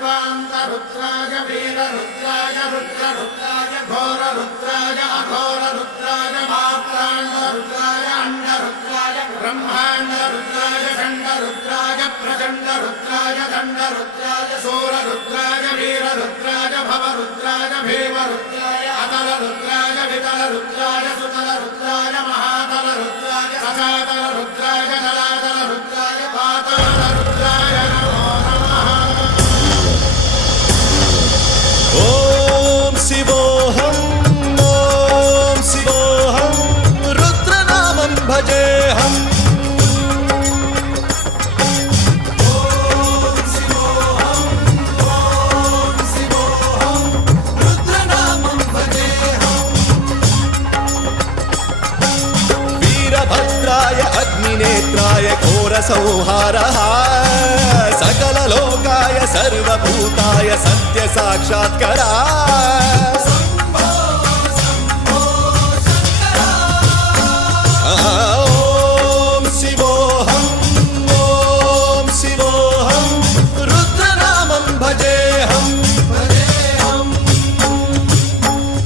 कल्पान्तरुद्राय वीररुद्राय रुद्ररुद्राय घोररुद्राय अघोररुद्राय मात्राण्डरुद्राय अण्डरुद्राय ब्रह्माण्डरुद्राय खण्डरुद्राय प्रचण्डरुद्राय दण्डरुद्राय सूररुद्राय वीररुद्राय भवरुद्राय भीमरुद्राय अतलरुद्राय वितलरुद्राय सुतलरुद्राय महातलरुद्राय सदातलरुद्राय जलातलरुद्राय पातालरुद्राय नमो नमः। ओम शिवोऽहं रुद्रनामं भजेऽहम्। अग्निनेत्राय घोरसंहारः सकललोकाय सर्वभूताय सत्यसाक्षात्करः। ॐ शिवोऽहं रुद्रनामं भजेऽहम्।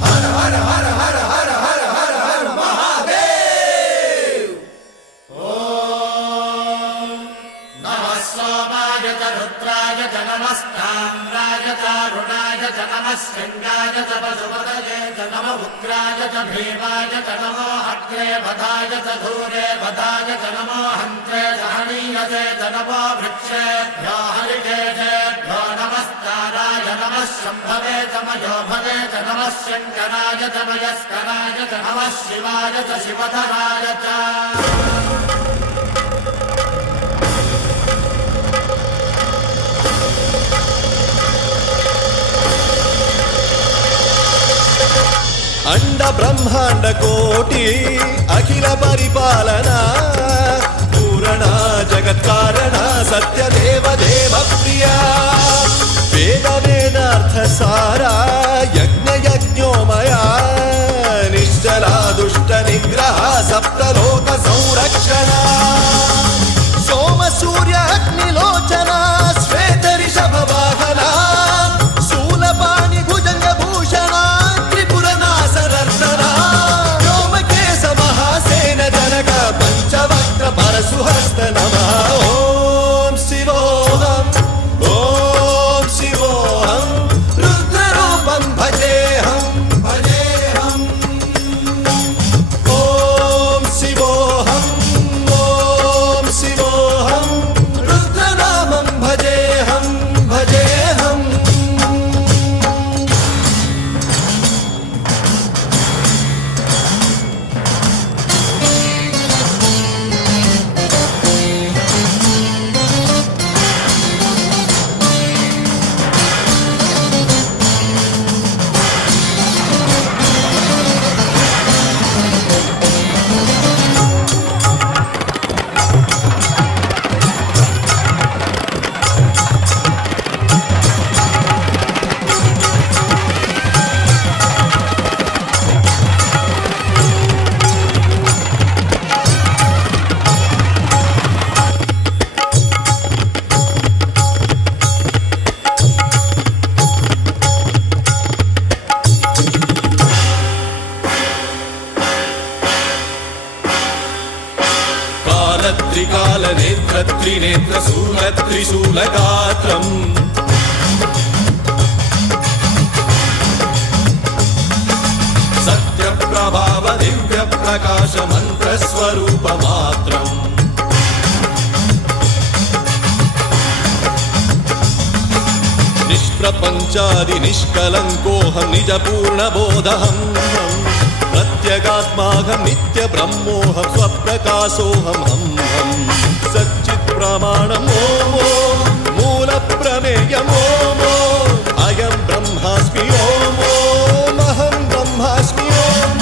हर हर हर हर हर हर हर हर महादेव। सोमाय च रुद्राय च नमस्ताम्राय च अरुणाय च नमः शृङ्गाय च पशुपतये च नमः उग्राय च भीमाय च नमो अग्रे वधाय च धूरे वधाय च नमो हन्त्रे च हनीयसे च नमो वृक्षेभ्यो हरिकेशेभ्यो नमस्काराय नमः शम्भवे च मयोभवे च नमः शङ्कराय च मयस्कराय च नमः शिवाय च शिवधराय च। अंड ब्रह्मांड कोटि अखिल परिपालना पूरणा जगत्कारणा सत्यदेव देव प्रिया वेद वेदार्थ सारा यज्ञ यज्ञोमया निश्चला दुष्ट निग्रह सप्तलोक संरक्षणा सोम सूर्य अग्निलोचना श्वेत ऋषभ वाहना शूलपाणि भुजंग भूषणा पंचवक्त्र परशुहस्त नमः। ओम शिवोऽहं रुद्ररूपं भजेऽहम्। ओम शिवोऽहं रुद्रनामं भजेऽहम्। त्रिकालनेत्र त्रिनेत्र शूलत्रिशूलगात्रम् सत्यप्रभाव दिव्यप्रकाश मन्त्रस्वरूपमात्रम् निष्प्रपञ्चादि निष्कलङ्कोऽहं निजपूर्णबोधहम् प्रत्यगात्माहं नित्य ब्रह्मोऽहं स्वप्रकाशोऽहं सच्चित् प्रमाणम् ओम मूल प्रमेयम् ओम अयं ब्रह्मास्मि ओम अहं ब्रह्मास्मि ओम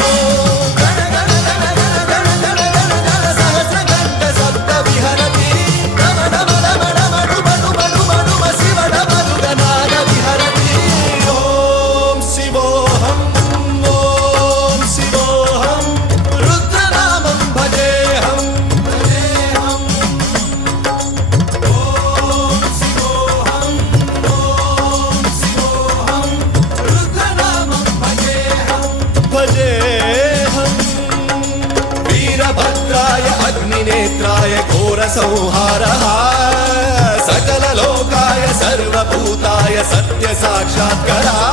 सहस्रकण्ठ शब्द विहरति शिवडमरुगनाद विहरति। ओम शिवोऽहं रुद्रनामं भजेऽहम्। ओम हरः सकललोकाय सर्वभूताय सत्य साक्षात्करः